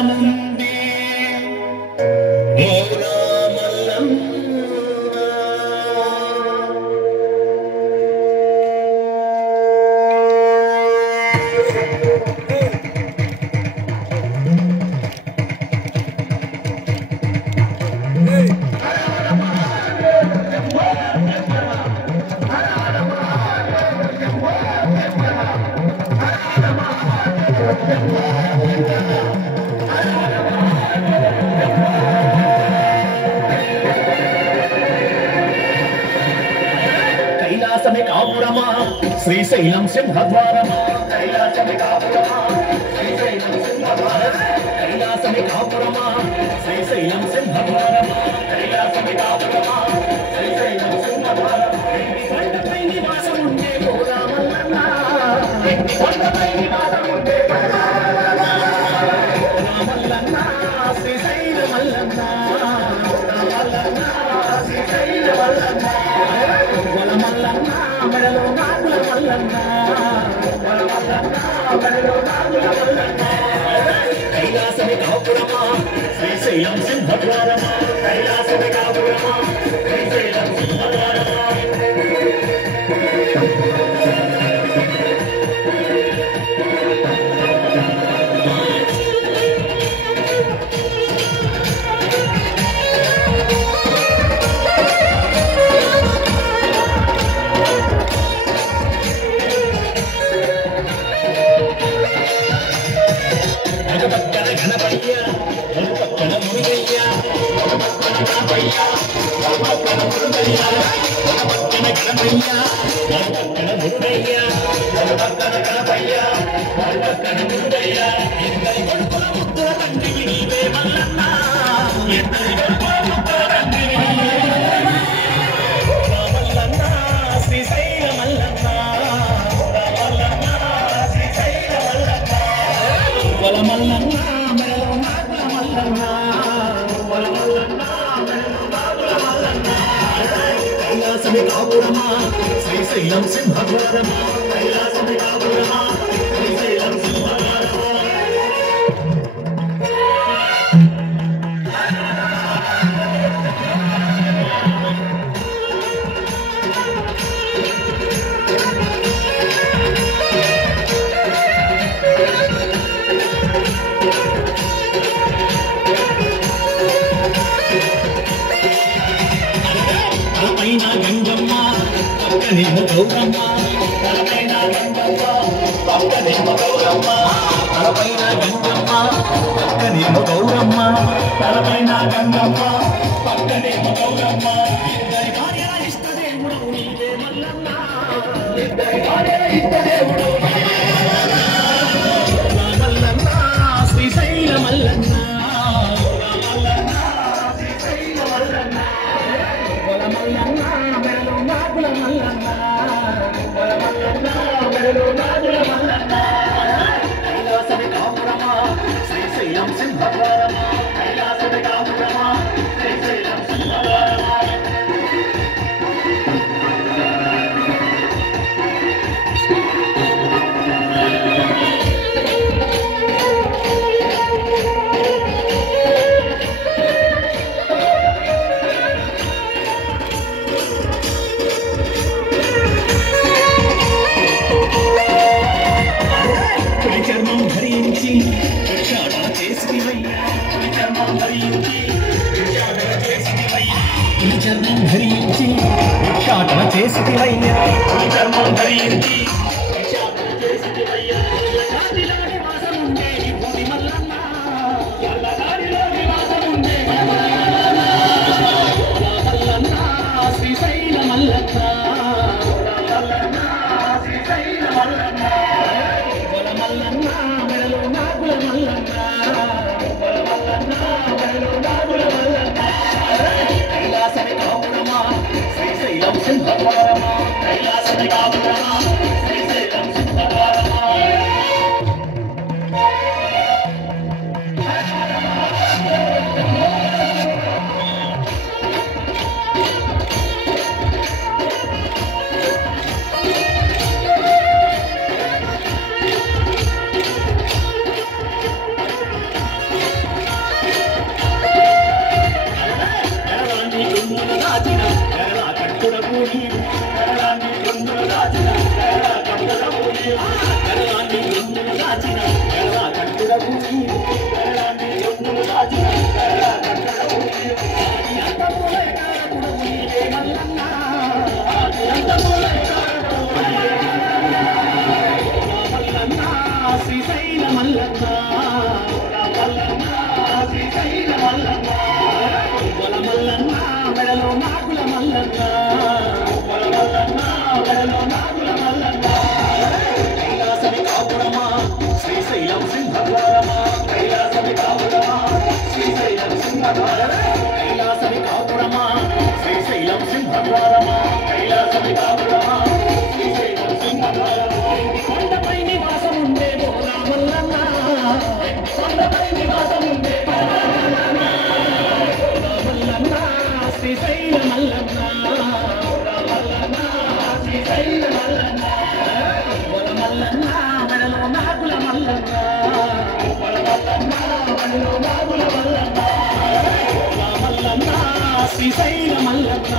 మల్లముంది కైలాసమే కాపురమా శ్రీశైలం సింహద్వారమా కైలాసమే కాపురమా శ్రీశైలం సింహద్వారమా కైలాసమే కాపురమా శ్రీశైలం సింహద్వారమా కైలాసమే కాపురమా శ్రీశైలం సింహద్వారమా కొండపై నివాసం ఉండే గోరా మల్లన్న కొండపై నివాసం ఉండే గోరా మల్లన్న శ్రీశైల మల్లన్న మల్లన్న శ్రీశైల మల్లన్న మల్లన్న మెడలో నాగుల మల్లన్న మెడలో నాగుల మల్లన్న కైలాసమే కాపురమా శ్రీశైలం సింహద్వారమా కైలాసమే కాపురమా శ్రీశైలం సింహద్వారమా కైలాసమే కాపురమా శ్రీశైలం సింహద్వారమా కైలాసమే కాపురమా శ్రీశైలం సింహద్వారమా గంగమ్మ పక్కనేమో గౌరమ్మ తలపైన గంగమ్మ పక్కనేమో గౌరమ్మ తలపైన గంగమ్మ పక్కనేమో గౌరమ్మ తలపైన గంగమ్మ పక్కనేమో గౌరమ్మ ఇద్దరి భార్యల ఇష్టదేవుడు నీవే మల్లన్న ఇద్దరి భార్యల ఇష్టదేవుడు మల్లన్న శ్రీశైల మల్లన్న మల్లన్న శ్రీశైల మల్లన్న మల్లన్న మెడలో నాగుల మల్లన్న మల్లన్న మెడలో నాగుల మల్లన్న కైలాసమే కాపురమా శ్రీశైలం సింహద్వారమా కైలాసమే కాపురమా శ్రీశైలం సింహద్వారమా చర్మం ధరించి భిక్షాటన చేసివయ్యా చర్మం ధరించి భిక్షాటన చేసివయ్యా చర్మం ధరించి భిక్షాటన చేసివయ్యా చర్మం ధరించి భిక్షాటన చేసివయ్యా ఎల్లగాడిలో నివాసం ఉండే భూమి మల్లన్న ఎల్లగాడిలో నివాసం ఉండే మల్లన్న శ్రీశైల మల్లన్న మల్లన్న శ్రీశైల మల్లన్న మల్లన్న మెడలో నాగుల మల్లన్న మల్లన్న మెడలో నాగుల మల్లన్న కైలాసమే కాపురమా శ్రీశైలం సింహద్వారమా కైలాసమే కాపురమా శ్రీశైలం కట్టుడకు నీవు కరళాన్ని ఎందులు దాచిన కట్టుడకు నీవు కరళాన్ని ఎందులు దాచిన కట్టుడకు నీవు కరళాన్ని ఎందులు దాచిన కట్టుడకు నీవు అంతమూలే కారకుడు నీవే మల్లన్న అంతమూలే కారకుడు మల్లన్న శ్రీశైల మల్లన్న మల్లన్న శ్రీశైల మల్లన్న మల్లన్న మెడలో నాగుల మల్లన్న మల్లన్న మెడలో నాగుల మల్లన్న కైలాసమి కాపురమా శ్రీశైలం సింహద్వారమా కైలాసమి కాపురమా శ్రీశైలం సింహద్వారమా కైలాసమి కాపురమా శ్రీశైలం సింహద్వారమా కైలాసమి కాపురమా శ్రీశైలం సింహద్వారమా కొండపై నివాసం ఉండే బోరా మల్లన్న కొండపై నివాసం ఉండే శ్రీశైల మల్లన్న మల్లన్న శ్రీశైల మల్లన్న మల్లన్న మెడలో నాగుల మల్లన్న మల్లన్న మెడలో నాగుల మల్లన్న మల్లన్న శ్రీశైల మల్లన్న